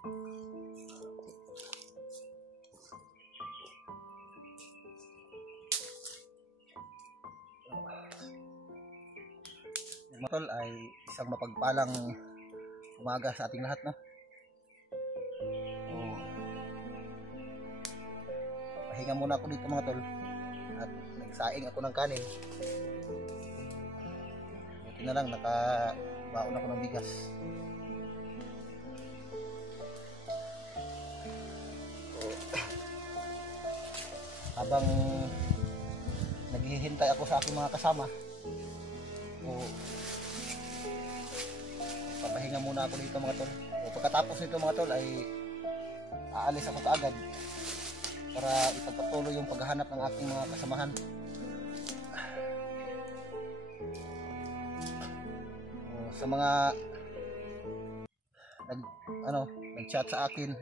Mga tol, ay isang mapagpalang umaga sa ating lahat, no? So, pahinga muna ako dito mga tol at nagsaing ako ng kanin. Buti na lang nakabaon ako ng bigas. So, habang naghihintay ako sa aking mga kasama, so, papahinga muna ako dito mga tol. O pagkatapos nito mga tol ay aalis ako kaagad para ipagpatuloy yung paghahanap ng aking mga kasamahan. O, sa mga nag-chat sa akin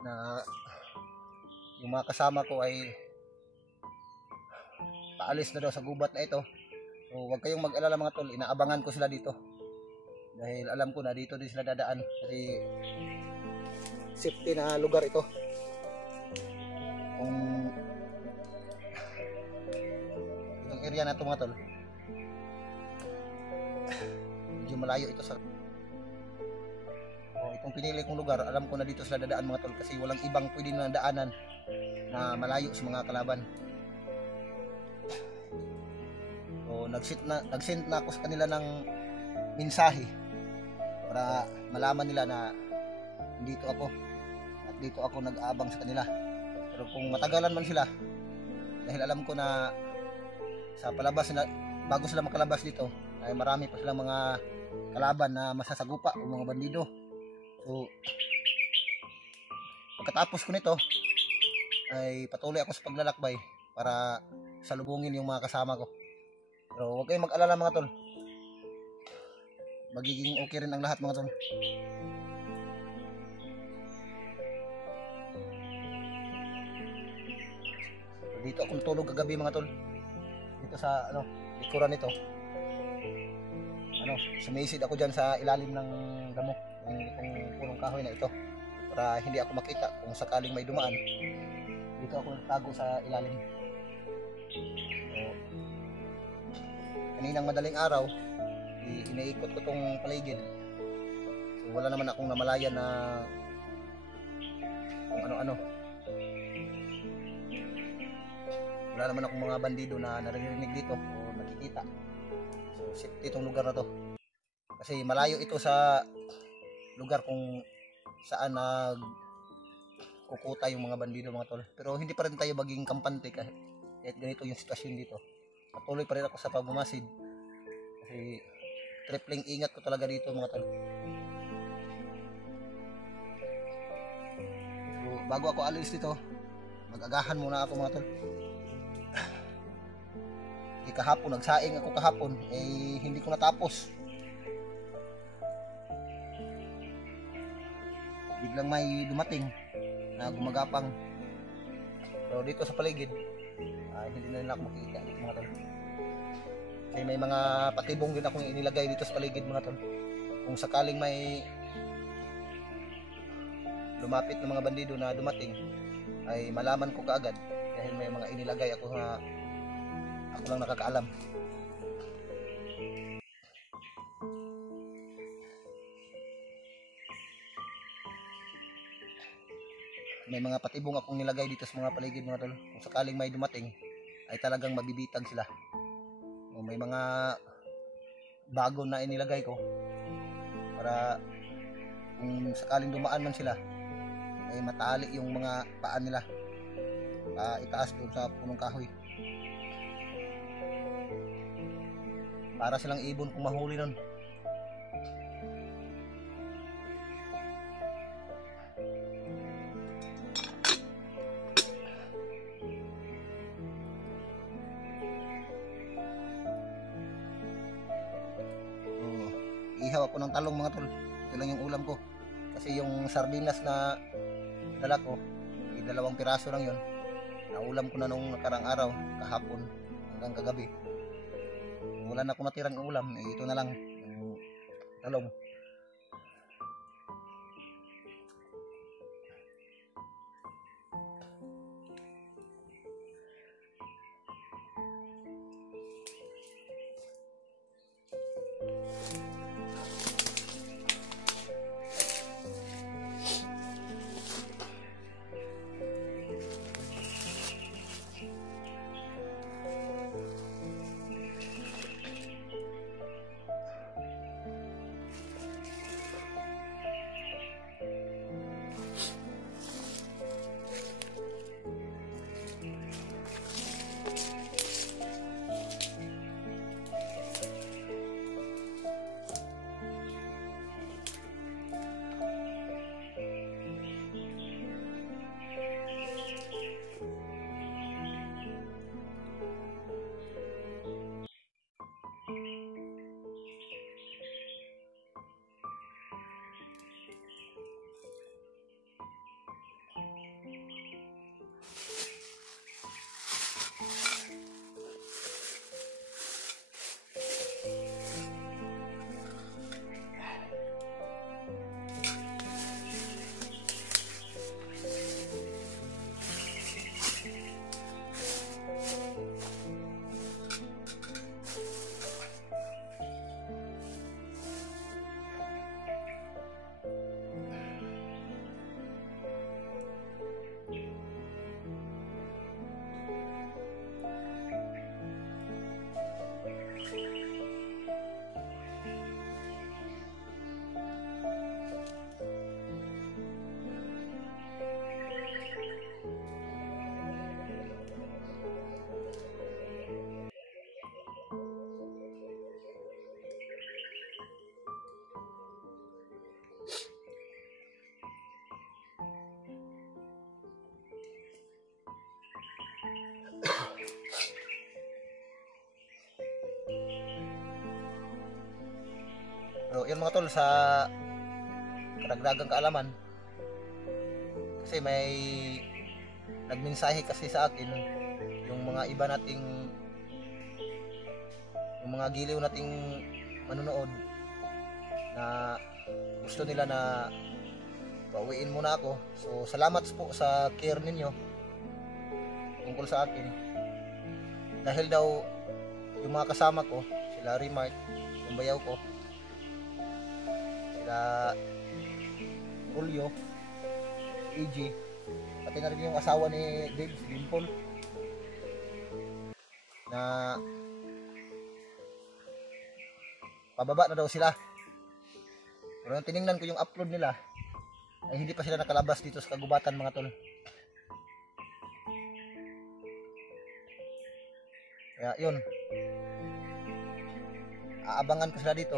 na yung mga kasama ko ay paalis na daw sa gubat na ito. So huwag kayong mag-alala mga tol, inaabangan ko sila dito. Dahil alam ko na dito din sila dadaan kasi safety na lugar ito. Kung itong area na ito mga tol, medyo malayo ito sa itong pinili kong lugar. Alam ko na dito sila dadaan mga tol kasi walang ibang pwede na daanan na malayo sa mga kalaban. So nag-send na ako sa kanila ng mensahe para malaman nila na dito ako at dito ako nag-aabang sa kanila. Pero kung matagalan man sila, dahil alam ko na sa palabas na bago sila makalabas dito ay marami pa silang mga kalaban na masasagupa o mga bandido. So pagkatapos ko nito ay patuloy ako sa paglalakbay para salubungin yung mga kasama ko. Pero huwag kayong mag-alala mga tol, magiging okay rin ang lahat mga tol. So, dito akong tulog kagabi mga tol, dito sa likuran nito. Sumisid ako dyan sa ilalim ng damo, itong punong kahoy na ito, para hindi ako makita kung sakaling may dumaan. Dito ako nagtago sa ilalim. Kaninang madaling araw iniikot ko tong paligid. So, wala naman akong namalayan na kung ano-ano. Wala naman akong mga bandido na naririnig dito o nakikita. So safety itong lugar na to kasi malayo ito sa lugar kung saan kukuta yung mga bandido mga tol. Pero hindi pa rin tayo maging kampante kahit ganito yung sitwasyon dito. Patuloy pa rin ako sa pagmamasid kasi tripling ingat ko talaga dito mga tol. So, bago ako alis dito, mag-agahan muna ako mga tol. Kahapon nagsaing ako kahapon hindi ko natapos. Biglang may dumating na gumagapang. So dito sa paligid hindi na nila ako makikita dito mga tol. Kasi may mga patibong din akong inilagay dito sa paligid mga tol. Kung sakaling may lumapit ng mga bandido na dumating ay malaman ko kaagad dahil may mga inilagay ako na ako lang nakakaalam. May mga patibong akong nilagay dito sa mga paligid mga tol. Kung sakaling may dumating ay talagang mabibitag sila. O may mga bago na inilagay ko para kung sakaling dumaan man sila ay matali yung mga paan nila itaas doon sa punong kahoy para silang ibon kung mahuli nun. Ihaw ako ng talong mga tol. Ito lang yung ulam ko kasi yung sardinas na dala ko 2 piraso lang yun. Naulam ko na nung nakarang araw, kahapon hanggang kagabi. Wala na akong natirang ulam, ito na lang yung talong. So yun mga tol, sa karagdagang kaalaman, kasi may nagmensahe kasi sa akin yung mga iba nating, yung mga giliw nating manonood, na gusto nila na pauwiin muna ako. So salamat po sa care ninyo tungkol sa akin, dahil daw yung mga kasama ko, sila Remart, yung bayaw ko, sila Julio, AG, pati na rin yung asawa ni Dave, si Dimple, na pababa na daw sila. Pero nung tiningnan ko yung upload nila, ay hindi pa sila nakalabas dito sa kagubatan mga tol. Kaya yun, aabangan ko sila dito.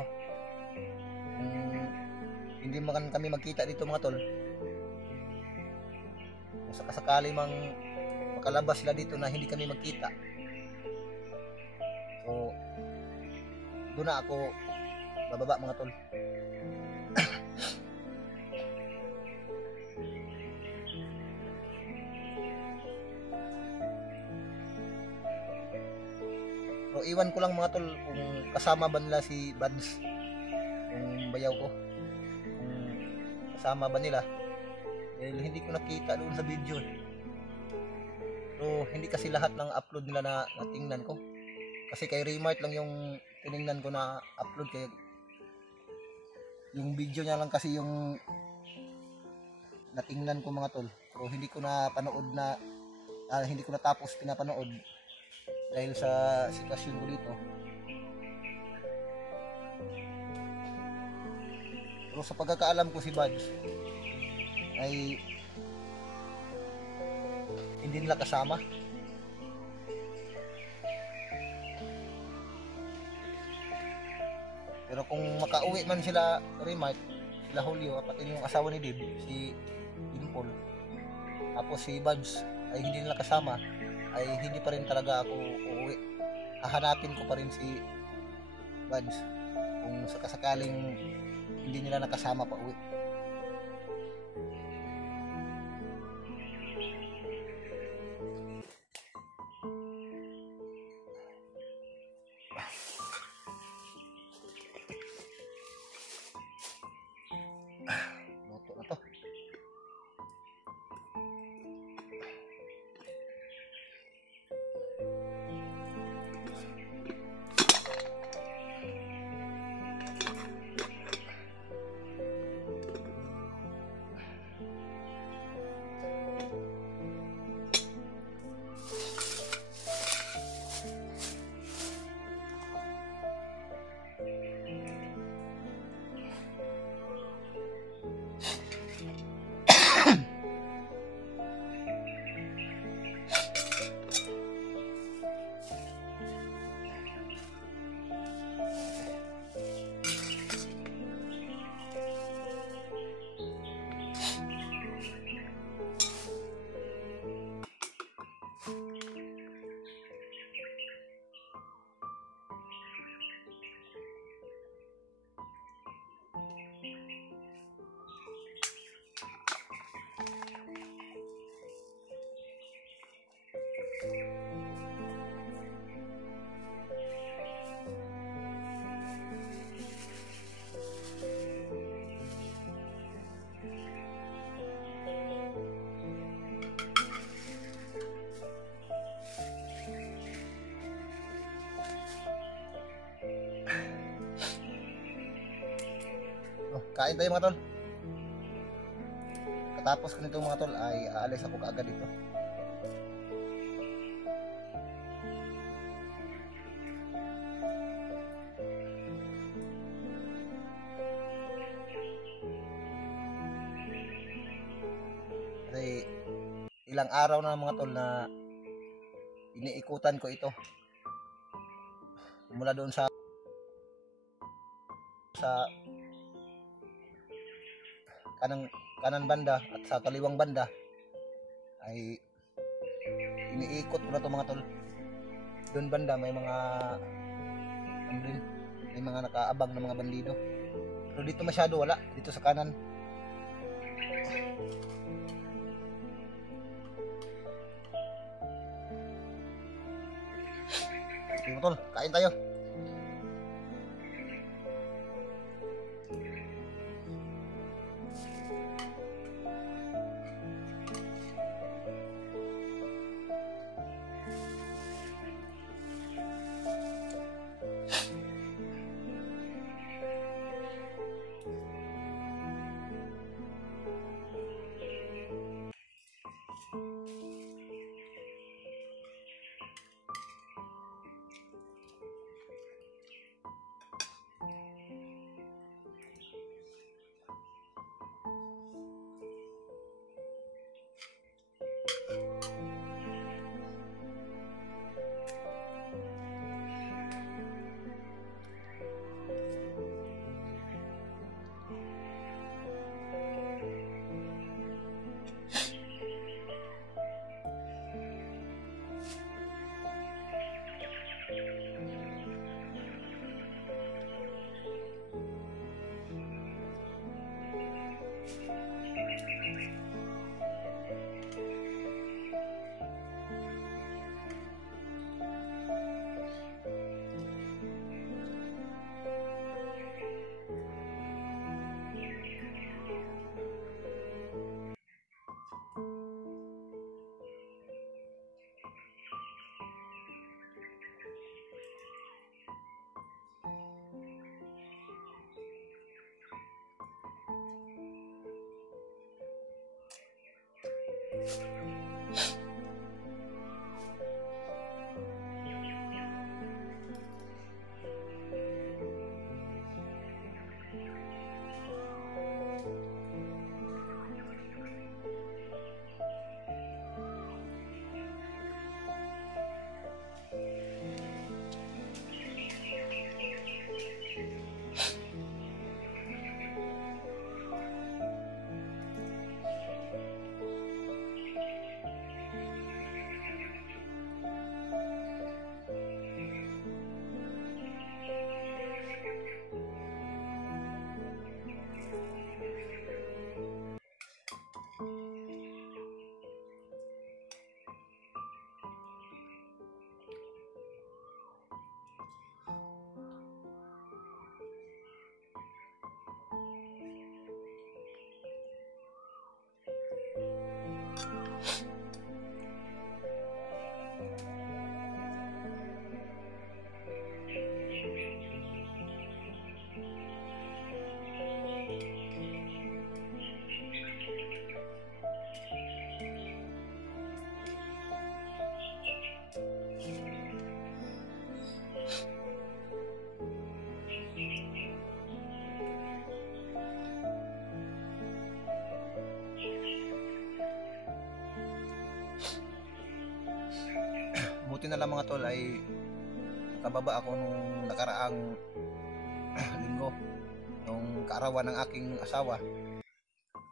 Kung hindi man kami magkita dito mga tol, kung sakasakali mang makalabas sila dito na hindi kami magkita, so doon na ako bababa mga tol. So iwan ko lang mga tol kung kasama ba nila si Bads, yung bayaw ko, kung kasama ba nila, dahil hindi ko nakita doon sa video. So hindi kasi lahat ng upload nila na natingnan ko, kasi kay Remart lang yung tiningnan ko na upload, kaya yung video niya lang kasi yung natingnan ko mga tol. Pero hindi ko na panood na hindi ko natapos pinapanood dahil sa sitwasyon ko dito. Pero sa pagkakaalam ko si Buds ay hindi nila kasama. Pero kung makauwi man sila Remart, sila Julio, pati yung asawa ni Dave, si Dimple, tapos si Buds ay hindi nila kasama, ay hindi pa rin talaga ako uuwi. Hahanapin ko pa rin si Buds kung sakasakaling hindi nila nakasama pa uwi. Luto na to. Kain tayo mga tol. Katapos ko nito mga tol ay aalis ako kaagad dito. Kasi ilang araw na mga tol na iniikutan ko ito. Mula doon sa kanan banda at sa kaliwang banda ay iniikot ko na to mga tol. Doon banda may mga may mga nakaabang na mga bandido. Pero dito masyado wala, dito sa kanan. Okay mga tol, kain tayo. Buti na lang mga tol ay nakababa ako nung nakaraang linggo, nung kaarawan ng aking asawa.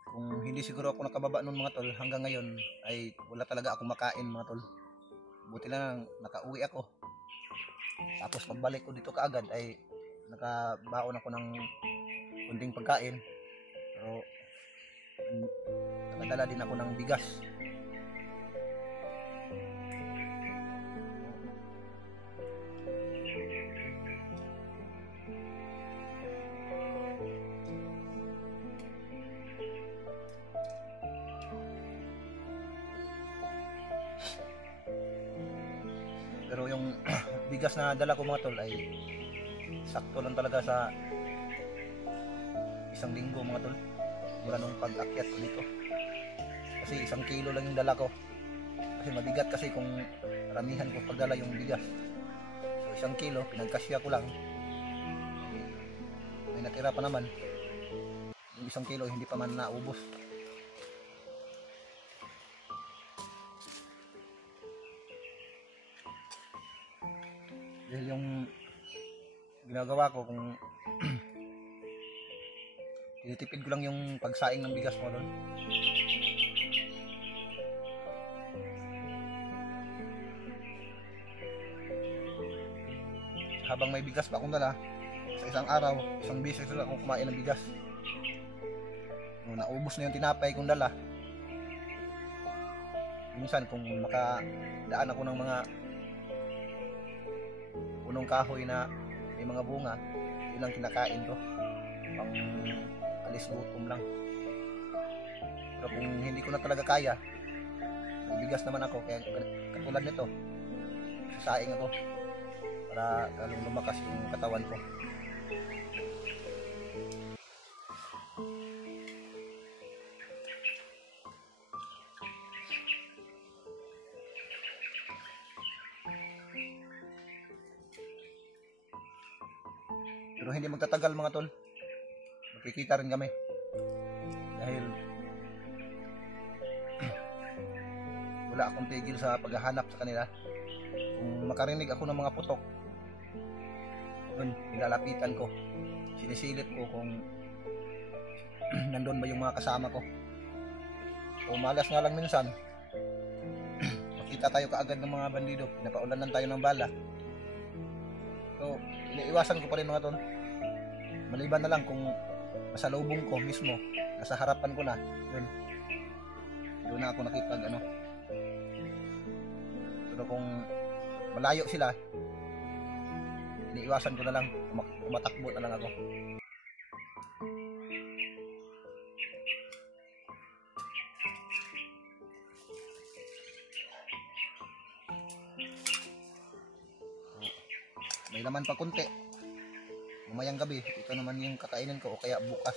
Kung hindi siguro ako nakababa nun mga tol, hanggang ngayon ay wala talaga akong makain mga tol. Buti na lang nakauwi ako. Tapos pagbalik ko dito kaagad ay nakabaon ako ng kunting pagkain. Pero nakadala din ako ng bigas. Pero yung bigas na dala ko mga tol ay sakto lang talaga sa isang linggo mga tol, mula nung pag-akyat ko dito. Kasi 1 kilo lang yung dala ko, kasi mabigat kasi kung ramihan ko pagdala yung bigas. So 1 kilo pinagkasya ko lang, may natira pa naman. Yung 1 kilo hindi pa man naubos. Dahil yung ginagawa ko, kung tinitipid ko lang yung pagsaing ng bigas mo doon. Habang may bigas pa akong dala, sa isang araw, isang beses lang akong kumain ng bigas. Nung naubos na yung tinapay kong dala, minsan kung makadaan ako ng mga punong kahoy na may mga bunga, yun ang kinakain ko, pang alis gutom lang. Pero kung hindi ko na talaga kaya, may bigas naman ako, kaya katulad nito, sasaing ako para lalong lumakas yung katawan ko. Pero hindi magtatagal mga tol, makikita rin kami dahil wala akong tigil sa paghahanap sa kanila. Kung makarinig ako ng mga putok, yun, nilalapitan ko, sinisilip ko kung nandun ba yung mga kasama ko. O malas nga lang minsan, makita tayo kaagad ng mga bandido, napaulanan tayo ng bala. So iniiwasan ko pa rin mga tol, maliban na lang kung nasa lubong ko mismo, nasa harapan ko na, doon na ako nakipag ano. Pero kung malayo sila, iniiwasan ko na lang, tumatakbo na lang ako. May laman pa konti, mamayang gabi ito naman yung kakainin ko, o kaya bukas.